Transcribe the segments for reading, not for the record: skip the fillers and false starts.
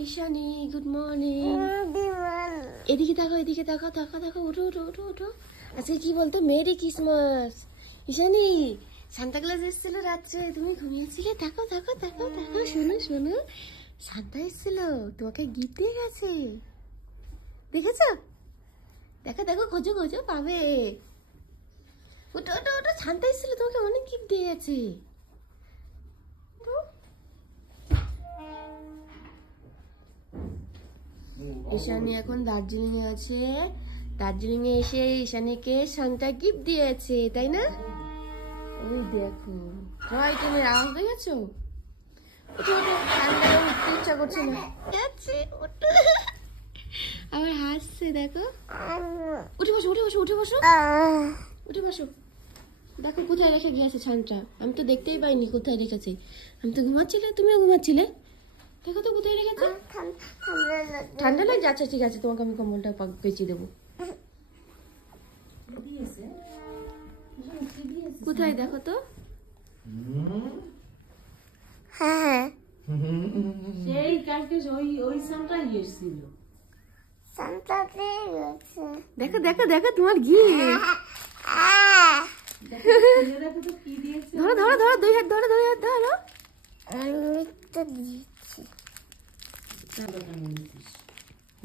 Ishani good morning. এদিকে দেখো, এদিকে দেখো, দেখো দেখো, উঠো উঠো উঠো উঠো। আজকে কি বলতো, merry Christmas. Ishani, Santa Claus এসেছিল রাত্রে, তুমি ঘুমিয়েছিলে। দেখো দেখো দেখো দেখো, শোনো শোনো, সান্তা এসেছিল, তোমাকে গিফট দিয়ে গেছে। দেখেছো? দেখো দেখো, খোঁজো খোঁজো, পাবে। ওটা ওটা ওটা সান্তা এসেছিল, তোমাকে অনেক গিফট দিয়ে গেছে। ঈশানী এখন দার্জিলিং এ আছে। দার্জিলিং এ এসে ঈশানীকে সান্তা গিফট দিয়েছে, তাই না? ওই দেখো, সবাই তুমি রাগ হয়ে গেছো। ইচ্ছা করছে না, আবার হাসছে। দেখো, উঠে বসো উঠে বসো উঠে বসো উঠে বসো। দেখো কোথায় রেখে গিয়েছে ছানটা, আমি তো দেখতেই পাইনি কোথায় রেখেছে। আমি তো ঘুমাচ্ছিলে, তুমিও ঘুমাচ্ছিলে। দেখো তো কোথায় রেখেছে। ঠান্ডা লাগছে? আচ্ছা ঠিক আছে, তোমাকে আমি কম্বলটা পেঁচিয়ে দেবো। কোথায় দেখো তো। হ্যাঁ, সেই কালকে ওই সানটাই এসেছিল। দেখো দেখো দেখো, তোমার গিফট। ধরো ধরো ধরো, দুই হাত ধরো, দুই হাত ধরো।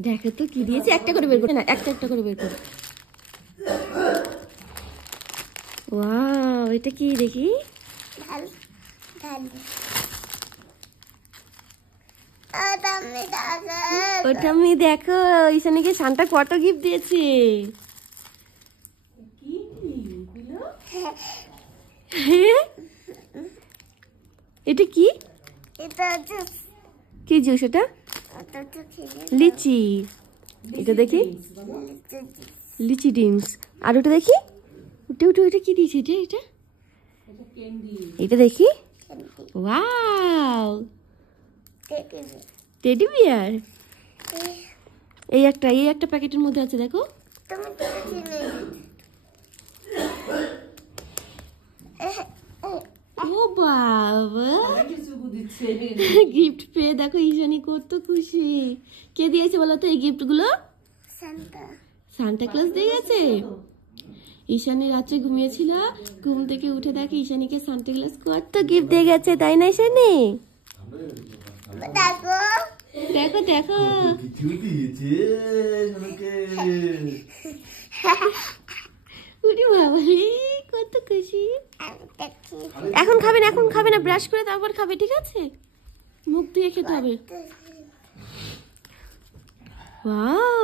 দেখো তো কি দিয়েছে, একটা করে বের করে না, একটা একটা করে বের করো। ওয়াও, এটা কি দেখি। ওটা আমি দেখো, ঈশানীকে সান্তা কত গিফট দিয়েছে। এটা কি? কি জুস এটা? লিচি। এটা দেখি, লিচি ডিমস। আর ওটা দেখি, ওটা ওটা ওটা কি দিয়েছে? এটা এটা এটা দেখি। Wow, teddy bear. এই একটা প্যাকেটের মধ্যে আছে, দেখো। ও বাবা, গিফট পেয়ে দেখো ঈশানী কত খুশি। কে দিয়েছে বলো তো এই গিফট গুলো? সান্তা ক্লজ দিয়ে গেছে। ঈশানী রাত্রে ঘুমিয়েছিল, ঘুম থেকে উঠে দেখে ঈশানীকে সান্তা ক্লজ কত গিফট দিয়ে গেছে, তাই না ঈশানী? দেখো দেখো, কত খুশি। এখন খাবে না, এখন খাবে না, ব্রাশ করে তারপর খাবে, ঠিক আছে? মুখ দিয়ে খেতে হবে। ওয়াও।